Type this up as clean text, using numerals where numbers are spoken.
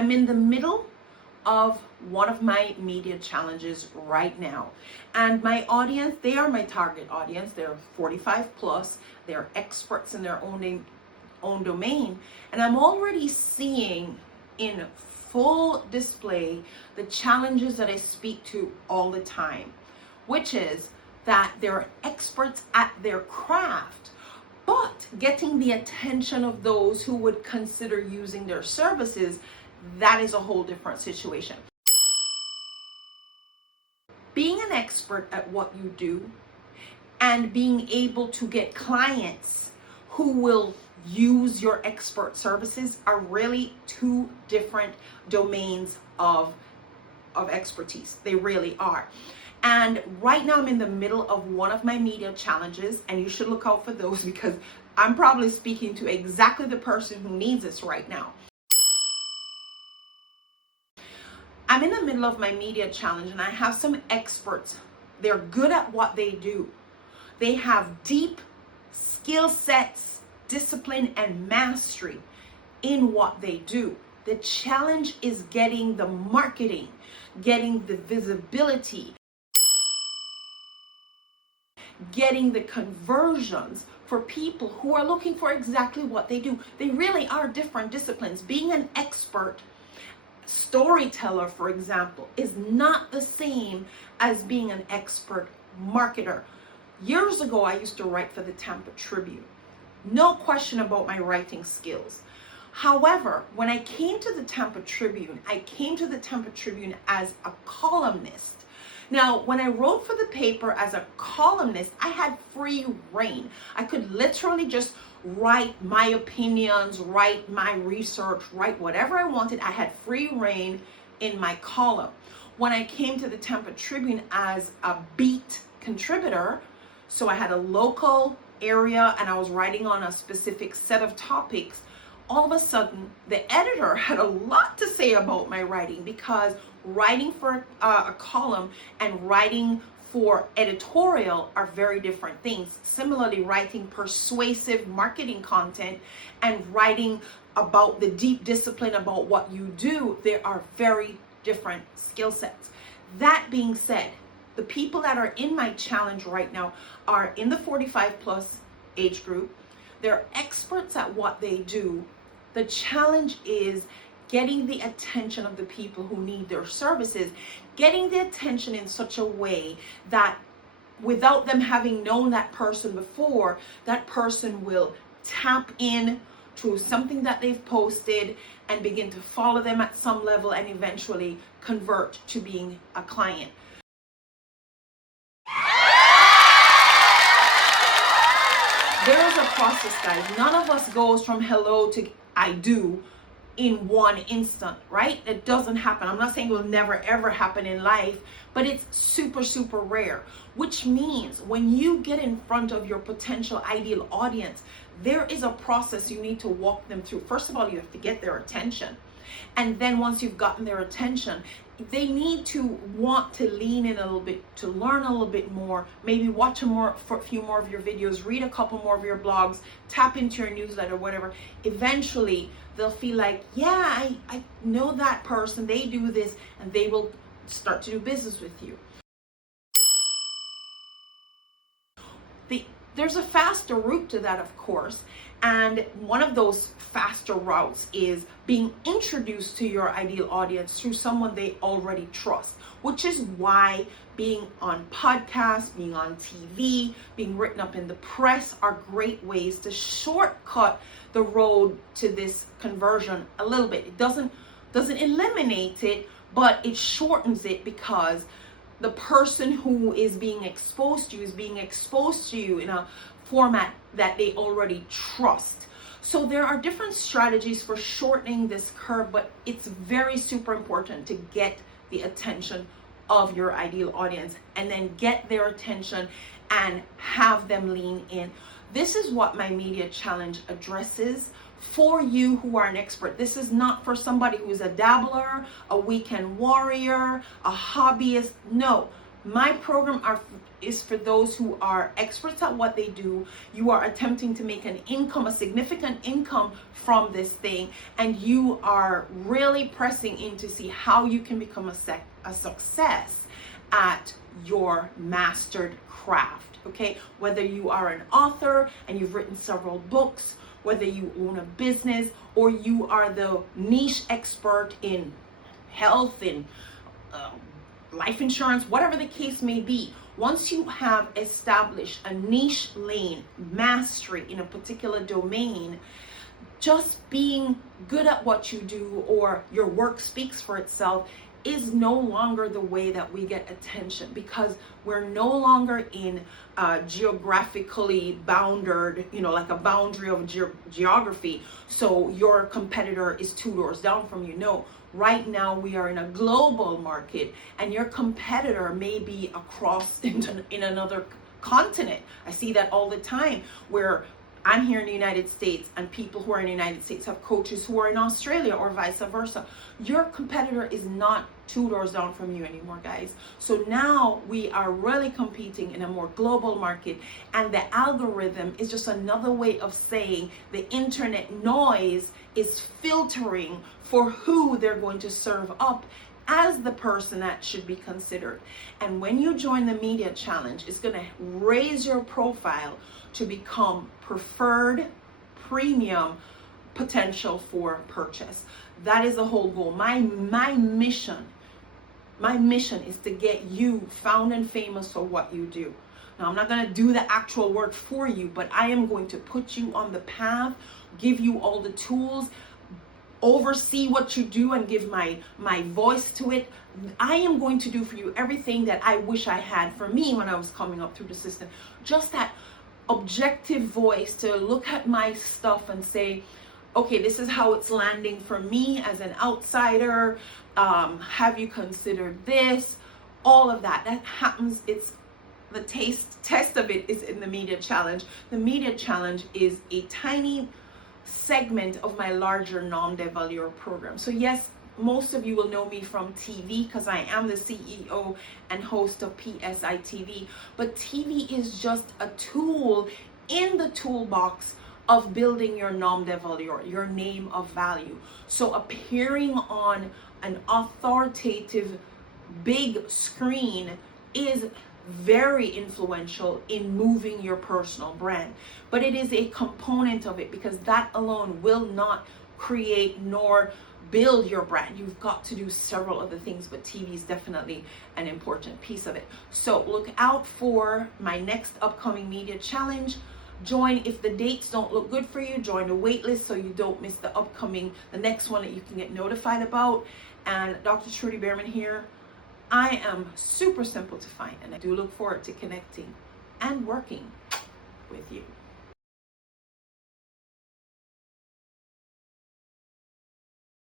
I'm in the middle of one of my media challenges right now, and my audience, they are my target audience. They're 45 plus. They're experts in their own domain, and I'm already seeing in full display the challenges that I speak to all the time, which is that they're experts at their craft, but getting the attention of those who would consider using their services, that is a whole different situation. Being an expert at what you do and being able to get clients who will use your expert services are really two different domains of expertise. They really are. And right now I'm in the middle of one of my media challenges, and you should look out for those because I'm probably speaking to exactly the person who needs this right now. I'm in the middle of my media challenge, and I have some experts. They're good at what they do. They have deep skill sets, discipline, and mastery in what they do. The challenge is getting the marketing, getting the visibility, getting the conversions for people who are looking for exactly what they do. They really are different disciplines. Being an expert storyteller, for example, is not the same as being an expert marketer. Years ago, I used to write for the Tampa Tribune. No question about my writing skills. However, when I came to the Tampa Tribune, I came to the Tampa Tribune as a columnist. Now, when I wrote for the paper as a columnist, I had free reign. I could literally just write my opinions, write my research, write whatever I wanted. I had free reign in my column. When I came to the Tampa Tribune as a beat contributor, so I had a local area and I was writing on a specific set of topics, all of a sudden the editor had a lot to say about my writing, because writing for a column and writing for editorial are very different things. Similarly, writing persuasive marketing content and writing about the deep discipline about what you do, there are very different skill sets. That being said, the people that are in my challenge right now are in the 45 plus age group. They're experts at what they do. The challenge is getting the attention of the people who need their services, getting the attention in such a way that without them having known that person before, that person will tap in to something that they've posted and begin to follow them at some level and eventually convert to being a client. There is a process, guys. None of us goes from hello to I do in one instant, right? It doesn't happen. I'm not saying it will never ever happen in life, but it's super, super rare, which means when you get in front of your potential ideal audience, there is a process you need to walk them through. First of all, you have to get their attention. And then once you've gotten their attention, they need to want to lean in a little bit, to learn a little bit more, maybe watch a few more of your videos, read a couple more of your blogs, tap into your newsletter, whatever. Eventually, they'll feel like, yeah, I know that person, they do this, and they will start to do business with you. There's a faster route to that, of course, and one of those faster routes is being introduced to your ideal audience through someone they already trust, which is why being on podcasts, being on TV, being written up in the press are great ways to shortcut the road to this conversion a little bit. It doesn't eliminate it, but it shortens it, because the person who is being exposed to you is being exposed to you in a format that they already trust. So there are different strategies for shortening this curve, but it's very super important to get the attention of your ideal audience and then get their attention and have them lean in. This is what my media challenge addresses for you who are an expert. This is not for somebody who's a dabbler, a weekend warrior, a hobbyist. No, My program is for those who are experts at what they do. You are attempting to make an income, a significant income from this thing, and you are really pressing in to see how you can become a success at your mastered craft. Okay, whether you are an author and you've written several books, whether you own a business, or you are the niche expert in health and life insurance, whatever the case may be, once you have established a niche lane, mastery in a particular domain, just being good at what you do or your work speaks for itself is no longer the way that we get attention, because we're no longer in geographically bounded, like a boundary of geography. So your competitor is 2 doors down from you. No, right now we are in a global market, and your competitor may be across in another continent. I see that all the time, where I'm here in the United States and people who are in the United States have coaches who are in Australia, or vice versa. Your competitor is not 2 doors down from you anymore, guys. So now we are really competing in a more global market, and the algorithm is just another way of saying the internet noise is filtering for who they're going to serve up as the person that should be considered. And when you join the media challenge, it's going to raise your profile to become preferred, premium potential for purchase. That is the whole goal. My mission is to get you found and famous for what you do. Now, I'm not going to do the actual work for you, but I am going to put you on the path, give you all the tools, oversee what you do, and give my voice to it. I am going to do for you everything that I wish I had for me when I was coming up through the system. Just that objective voice to look at my stuff and say, okay, this is how it's landing for me as an outsider. Have you considered this? All of that happens. It's the test of it is in the media challenge. The media challenge is a tiny segment of my larger nom de valeur program. So yes, most of you will know me from TV, because I am the CEO and host of PSI TV, but TV is just a tool in the toolbox of building your nom de valeur, your name of value. So appearing on an authoritative big screen is very influential in moving your personal brand, but it is a component of it, because that alone will not create nor build your brand. You've got to do several other things, but TV is definitely an important piece of it. So look out for my next upcoming media challenge. Join. If the dates don't look good for you, join the wait list so you don't miss the next one that you can get notified about. And Dr. Trudy Beerman here. I am super simple to find, and I do look forward to connecting and working with you.